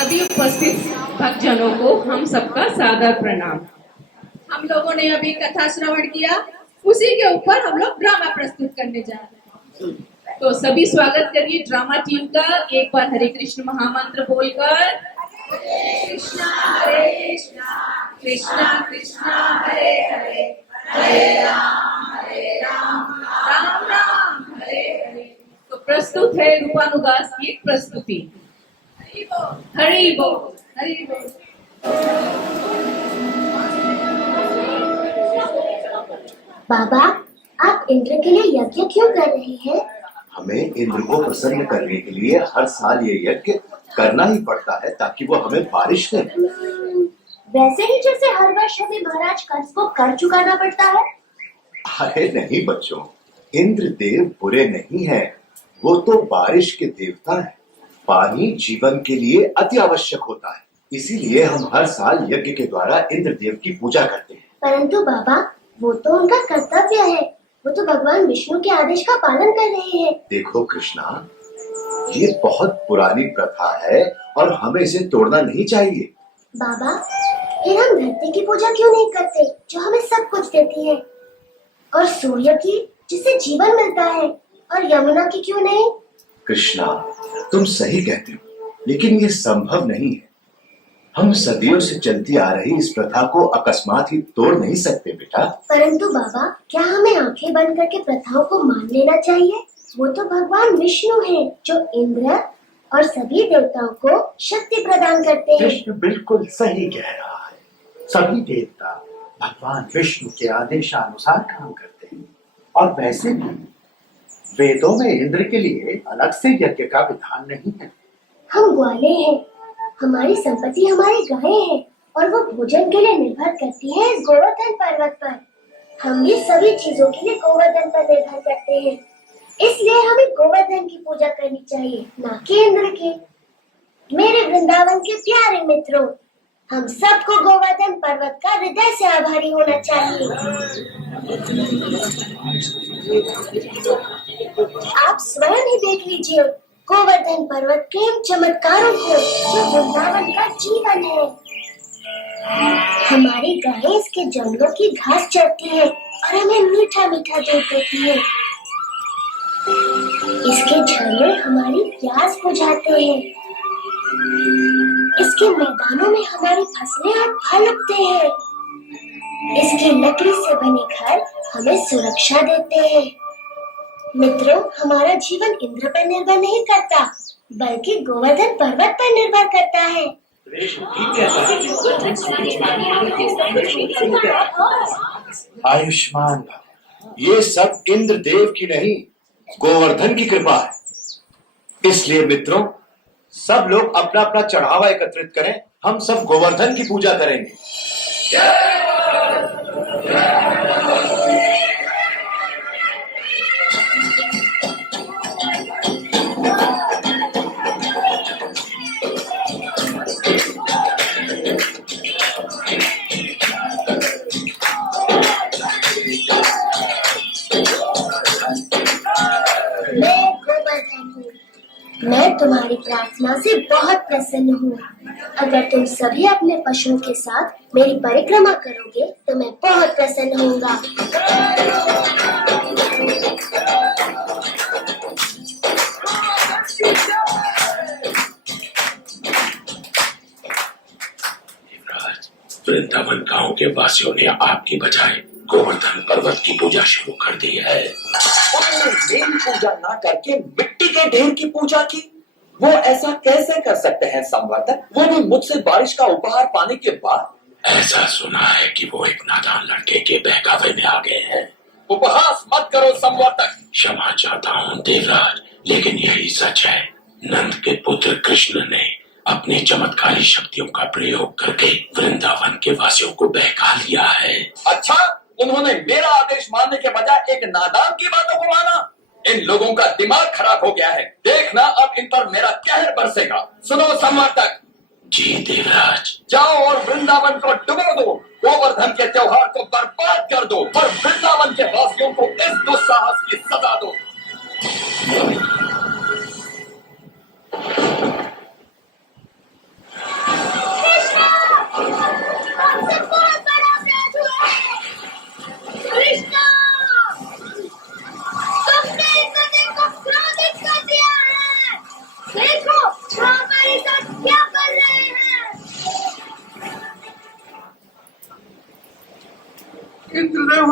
सभी उपस्थित भक्तजनों को हम सबका सादर प्रणाम। हम लोगों ने अभी कथा श्रवण किया, उसी के ऊपर हम लोग ड्रामा प्रस्तुत करने जा रहे हैं। तो सभी स्वागत करिए ड्रामा टीम का। एक बार हरे कृष्ण महामंत्र बोलकर। कृष्णा हरे कृष्णा, कृष्णा कृष्णा हरे हरे, हरे राम, राम राम हरे हरे। तो प्रस्तुत है रूपानुदास की एक प्रस्तुति। हरि बोल, हरि बोल। हरि बोल। बाबा, आप इंद्र के लिए यज्ञ क्यों कर रहे हैं? हमें इंद्र को प्रसन्न करने के लिए हर साल ये यज्ञ करना ही पड़ता है ताकि वो हमें बारिश दे। वैसे ही जैसे हर वर्ष हमें महाराज कर्ज को कर चुकाना पड़ता है। अरे नहीं बच्चों, इंद्र देव बुरे नहीं हैं, वो तो बारिश के देवता हैं। पानी जीवन के लिए अति आवश्यक होता है, इसीलिए हम हर साल यज्ञ के द्वारा इंद्र देव की पूजा करते हैं। परंतु बाबा, वो तो उनका कर्तव्य है, वो तो भगवान विष्णु के आदेश का पालन कर रहे हैं। देखो कृष्णा, ये बहुत पुरानी प्रथा है और हमें इसे तोड़ना नहीं चाहिए। बाबा, फिर हम धरती की पूजा क्यों नहीं करते जो हमें सब कुछ देती है, और सूर्य की जिससे जीवन मिलता है, और यमुना की क्यों नहीं? कृष्णा, तुम सही कहते हो, लेकिन ये संभव नहीं है। हम सदियों से चलती आ रही इस प्रथा को अकस्मात ही तोड़ नहीं सकते बेटा। परंतु बाबा, क्या हमें आंखें बंद करके प्रथाओं को मान लेना चाहिए? वो तो भगवान विष्णु हैं जो इंद्र और सभी देवताओं को शक्ति प्रदान करते हैं। कृष्ण बिल्कुल सही कह रहा है। सभी देवता भगवान विष्णु के आदेशानुसार काम करते हैं, और वैसे भी वेदों में इंद्र के लिए अलग से यज्ञ का विधान नहीं है। हम ग्वाले हैं, हमारी संपत्ति हमारी गायें हैं, और वो भोजन के लिए निर्भर करती है इस गोवर्धन पर्वत पर। हम भी सभी चीजों के लिए गोवर्धन पर निर्भर करते हैं, इसलिए हमें गोवर्धन की पूजा करनी चाहिए, ना कि इंद्र की। मेरे वृंदावन के प्यारे मित्रों, हम सबको गोवर्धन पर्वत का हृदय से आभारी होना चाहिए। आप स्वयं ही देख लीजिए गोवर्धन पर्वत के इन चमत्कारों को जो वृंदावन का जीवन है। हमारी गायें इसके जंगलों की घास चरती है और हमें मीठा मीठा दूध देती है। इसके झरने हमारी प्यास बुझाते हैं, इसके मैदानों में हमारी फसलें और फल उगते हैं, इसकी लकड़ी से बने घर हमें सुरक्षा देते हैं। मित्रों, हमारा जीवन इंद्र पर निर्भर नहीं करता, बल्कि गोवर्धन पर्वत पर निर्भर करता है। आयुष्मान भव। ये सब इंद्र देव की नहीं, गोवर्धन की कृपा है। इसलिए मित्रों, सब लोग अपना अपना चढ़ावा एकत्रित करें, हम सब गोवर्धन की पूजा करेंगे। मैं गोवर्धन हूँ, मैं तुम्हारी प्रार्थना से बहुत प्रसन्न हूँ। अगर तुम सभी अपने पशुओं के साथ मेरी परिक्रमा करोगे तो मैं बहुत प्रसन्न होऊंगा। वृंदावन गांव के वासियों ने आपकी बजाय गोवर्धन पर्वत की पूजा शुरू कर दी है। मेरी पूजा ना करके मिट्टी के ढेर की पूजा की। वो ऐसा कैसे कर सकते हैं संवर्तक, वो भी मुझसे बारिश का उपहार पाने के बाद? ऐसा सुना है कि वो एक नादान लड़के के बहकावे में आ गए हैं। उपहास मत करो संवर्तक। क्षमा चाहता हूँ देवराज, लेकिन यही सच है। नंद के पुत्र कृष्ण ने अपनी चमत्कारी शक्तियों का प्रयोग करके वृंदावन के वासियों को बहका लिया है। अच्छा, उन्होंने मेरा आदेश मानने के बजाय एक नादान की बातों को माना। इन लोगों का दिमाग खराब हो गया है। देखना अब इन पर मेरा कहर बरसेगा। सुनो संवर्तक। जी देवराज। जाओ और वृंदावन को डुबो दो, गोवर्धन के त्योहार को बर्बाद कर दो, और वृंदावन के वासियों को इस दुस्साहस की सजा दो।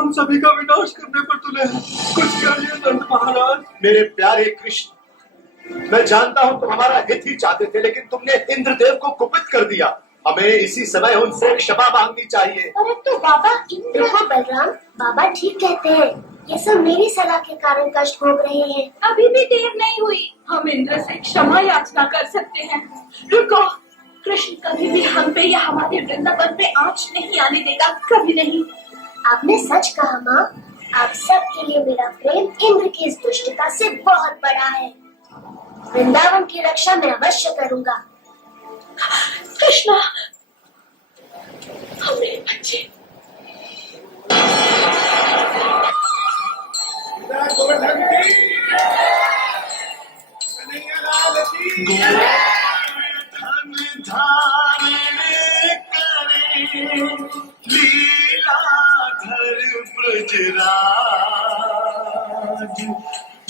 हम सभी का विनाश करने पर तुले हैं। कुछ करिए नंद महाराज। मेरे प्यारे कृष्ण, मैं जानता हूं तुम हमारा हित ही चाहते थे, लेकिन तुमने इंद्रदेव को कुपित कर दिया। हमें इसी समय उनसे क्षमा मांगनी चाहिए। परंतु बाबा इंद्र को बलराम, बाबा ठीक कहते हैं। ये सब मेरी सलाह के कारण कष्ट भोग रहे हैं। अभी भी देर नहीं हुई, हम इंद्र से क्षमा याचना कर सकते हैं। रुको, कृष्ण कभी भी हम पे या हमारे वृंदावन पे आंच नहीं आने देगा, कभी नहीं। आपने सच कहा माँ। आप सबके लिए मेरा प्रेम इंद्र की इस दुष्टता से बहुत बड़ा है। वृंदावन की रक्षा मैं अवश्य करूंगा। कृष्णा, हम मेरे बच्चे। धन धारण करे लीलाधर ब्रजराज,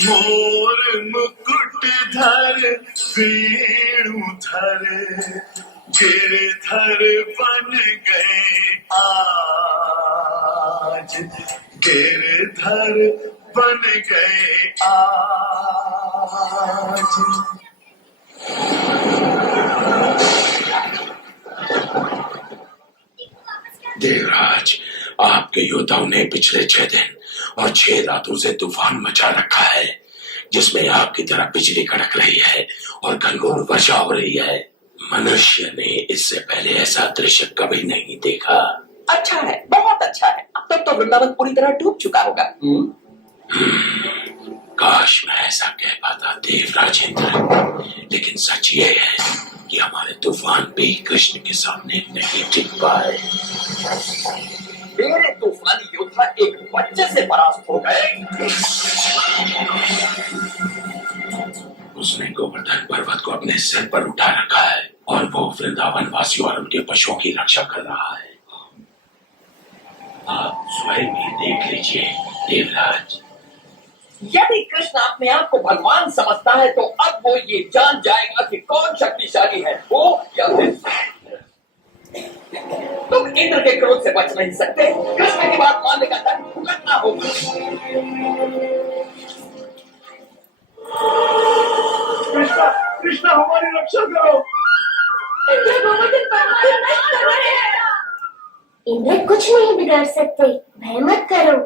मोर मुकुट धर वेणुधर, गिरधर बन गए आज, गिरधर बन गए आज। देवराज, आपके योद्धाओं ने पिछले 6 दिन और 6 रातों से तूफान मचा रखा है, जिसमें आपकी तरह बिजली कड़क रही है और घनघोर वर्षा हो रही है। मनुष्य ने इससे पहले ऐसा दृश्य कभी नहीं देखा। अच्छा है, बहुत अच्छा है। अब तक तो वृंदावन पूरी तरह डूब चुका होगा। काश मैं ऐसा कह पाता देवराजेंद्र, लेकिन सच ये है कि हमारे तूफान भी कृष्ण के सामने नहीं टिक पाए। मेरे तूफानी योद्धा एक बच्चे से परास्त हो गए। उसने गोवर्धन पर्वत को अपने सिर पर उठा रखा है और वो वृंदावन वासियों और उनके पशुओं की रक्षा कर रहा है। आप स्वयं ही देख लीजिए देवराज। यदि कृष्ण अपने आप को भगवान समझता है तो अब वो ये जान जाएगा कि कौन शक्तिशाली है, वो या फिर तुम इंद्र के क्रोध से बच नहीं सकते। कृष्ण की बात मानने का दंड भुगतना होगा। कृष्णा, कृष्णा हमारी रक्षा करो। इंद्र गोवर्धन पर्वत को नष्ट कर रहे हैं। इंद्र कुछ नहीं बिगाड़ सकते, भय मत करो।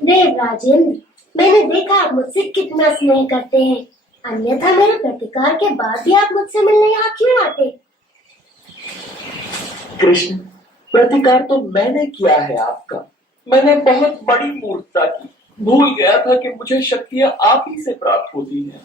देवराजेंद्र, मैंने देखा आप मुझसे कितना स्नेह करते हैं। अन्यथा मेरे प्रतिकार के बाद भी आप मुझसे मिलने यहाँ क्यों आते? कृष्ण, प्रतिकार तो मैंने किया है आपका। मैंने बहुत बड़ी मूर्खता की, भूल गया था कि मुझे शक्तियां आप ही से प्राप्त होती हैं।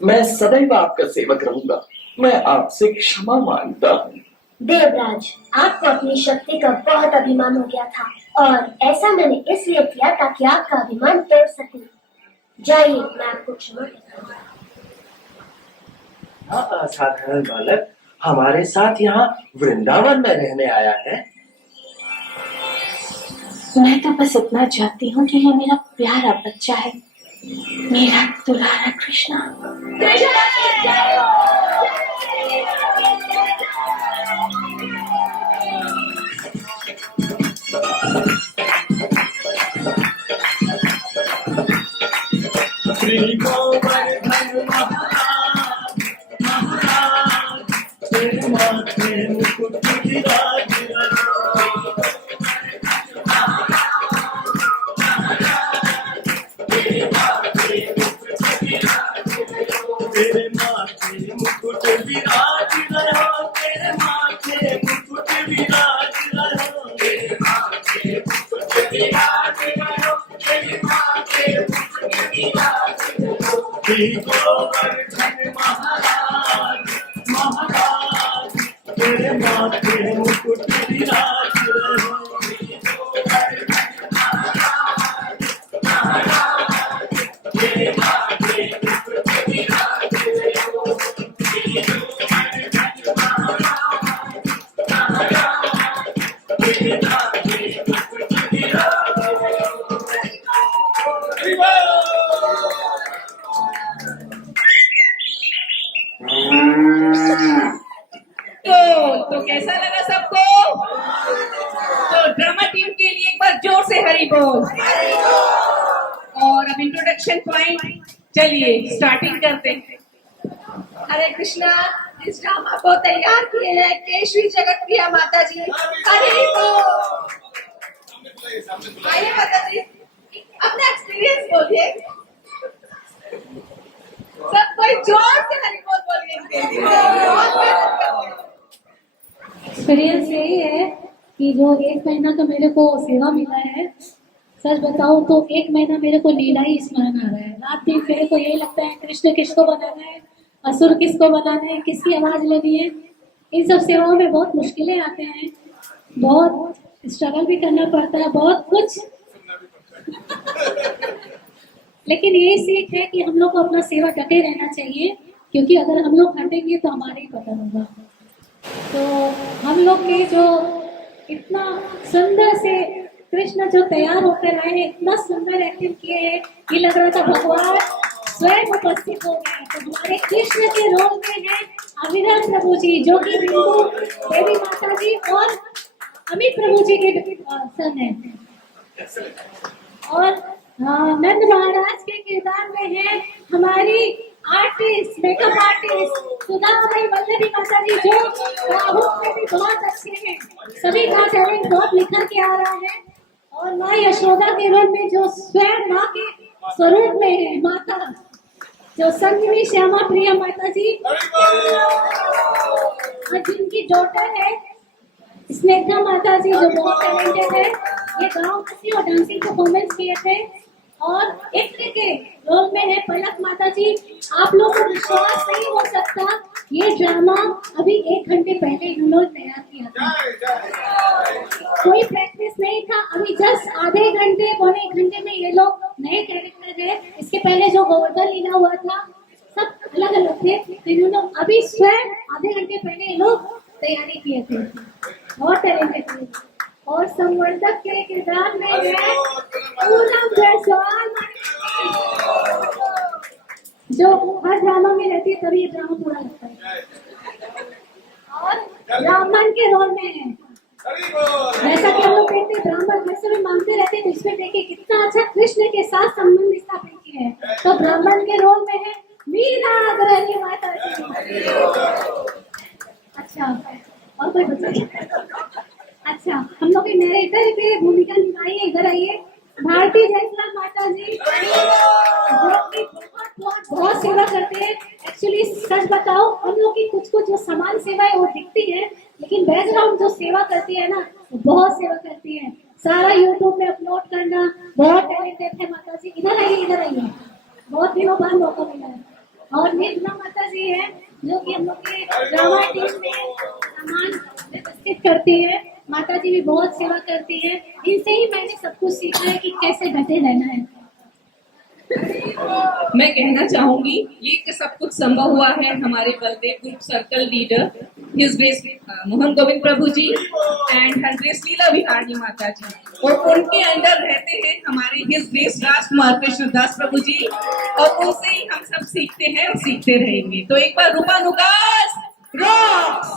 मैं सदैव आपका सेवक रहूंगा। मैं आपसे क्षमा मांगता हूँ। देवराज, आपको अपनी शक्ति का बहुत अभिमान हो गया था और ऐसा मैंने इसलिए किया ताकि आपका अभिमान तोड़ सकूं। जाइए, मैं आपको क्षमा करता हूँ। असाधारण बालक हमारे साथ यहाँ वृंदावन में रहने आया है। मैं तो बस इतना चाहती हूँ कि ये मेरा प्यारा बच्चा है, मेरा दुलारा कृष्णा। श्री गोवर्धन महाराज, महाराज, तेरे माथे मुकुट विराज रहो। तेरे माथे मुकुट विराज रहो। तेरे माथे मुकुट विराज रहो। तेरे माथे मुकुट विराज रहो। तेरे माथे मुकुट विराज रहो। तेरे माथे मुकुट विराज रहो। श्री गोवर्धन महाराज, महाराज, तेरे माथे मुकुट विराज रहो। तेरे माथे मुकुट विराज रहो। तो कैसा लगा सबको? तो ड्रामा टीम के लिए एक बार जोर से हरी बोल। और अब इंट्रोडक्शन पॉइंट, चलिए स्टार्टिंग करते हैं। हरे कृष्णा। इस ड्रामा को तैयार किए हैं केशवी जगत प्रिया माता जी। हरे बोल। आइए माता जी, अपना एक्सपीरियंस बोलिए। सब कोई जोर से हरी बोल बोलिए। एक्सपीरियंस यही है कि जो 1 महीना का मेरे को सेवा मिला है, सच बताऊं तो 1 महीना मेरे को लीला ही स्मरण आ रहा है। रात दिन मेरे को यही लगता है कृष्ण किसको बनाना है, असुर किसको बनाना है, किसकी आवाज लेनी है। इन सब सेवाओं में बहुत मुश्किलें आते हैं, बहुत स्ट्रगल भी करना पड़ता है, बहुत कुछ। लेकिन यही सीख है कि हम लोग को अपना सेवा डटे रहना चाहिए, क्योंकि अगर हम लोग हटेंगे तो हमारे ही पता होगा। तो हम लोग के जो इतना सुंदर से कृष्ण जो तैयार होकर आए हैं, इतना सुंदर एक्टिंग किए हैं, ये लग रहा था भगवान स्वयं उपस्थित हो गए। तो हमारे कृष्ण के रोल में है अविनाश प्रभु जी, जो कि बिंदु देवी माता जी और अमित प्रभु जी के सन है। और नंद महाराज के किरदार में है हमारी आर्टिस्ट, मेकअप आर्टिस्ट सुधा भाई वल्लभी माता जी, जो राहुल में भी बहुत अच्छे हैं। सभी का टैलेंट बहुत निखर के आ रहा है। और माँ यशोदा के रोल में जो स्वयं माँ के स्वरूप में है माता, जो संजीवी श्यामा प्रिया माता जी, और जिनकी डॉटर है स्नेहा माता जी, जो बहुत टैलेंटेड है। ये गाँव में और डांसिंग परफॉर्मेंस किए थे। और इत्र के रोल में है पलक माता जी। आप लोग को विश्वास नहीं हो सकता, ये ड्रामा अभी 1 घंटे पहले इन्होंने तैयार किया था। कोई प्रैक्टिस नहीं था, अभी जस्ट आधे घंटे पौने 1 घंटे में ये लोग नए कैरेक्टर है। इसके पहले जो गोवर्धन लीला हुआ था सब अलग अलग थे, तो इन्होंने अभी स्वयं आधे घंटे पहले ये लोग तैयारी किए थे। बहुत टैलेंटेड थे। और संवर्धक के किरदार में है पूनम जायसवाल, जो हर ड्रामा में रहती है, तभी ये ड्रामा पूरा लगता है। और ब्राह्मण के रोल में है, जैसा कि हम लोग देखते हैं ब्राह्मण वैसे भी मांगते रहते हैं, तो इसमें देखिए कितना अच्छा कृष्ण के साथ संबंध स्थापित किया है। तो ब्राह्मण के रोल में है मीरा अग्रणी माता जी। अच्छा, और कोई बच्चा? अच्छा, हम लोग के नरेटर की भूमिका निभाई है, इधर आइए, भारती जायसवाल माता जी, जो कि बहुत सेवा करते हैं। एक्चुअली सच बताओ, हम लोग की कुछ जो समान सेवाएं वो दिखती है, लेकिन बैकग्राउंड जो सेवा करती है ना, वो बहुत सेवा करती है। सारा यूट्यूब में अपलोड करना, बहुत टैलेंटेड है माता जी। इधर आइए, इधर आइए, बहुत दिनों बाद मौका मिला है। और निर्मला माता जी है, जो कि हम लोग के ड्रामा टीम में सामान व्यवस्थित करती है। माता जी भी बहुत सेवा करती है। इनसे ही मैंने सब कुछ सीखा है कि कैसे डटे रहना है। मैं कहना चाहूंगी ये सब कुछ संभव हुआ है हमारे Baldev group circle leader his grace Mohan Govind Prabhu ji and her grace Leela Vihari Mata ji, और उनके अंदर रहते हैं हमारे हिज ग्रेस राजकुमार कृष्णदास प्रभु जी, और उनसे ही हम सब सीखते हैं और सीखते रहेंगे। तो एक बार रूपा नुकास रॉक्स।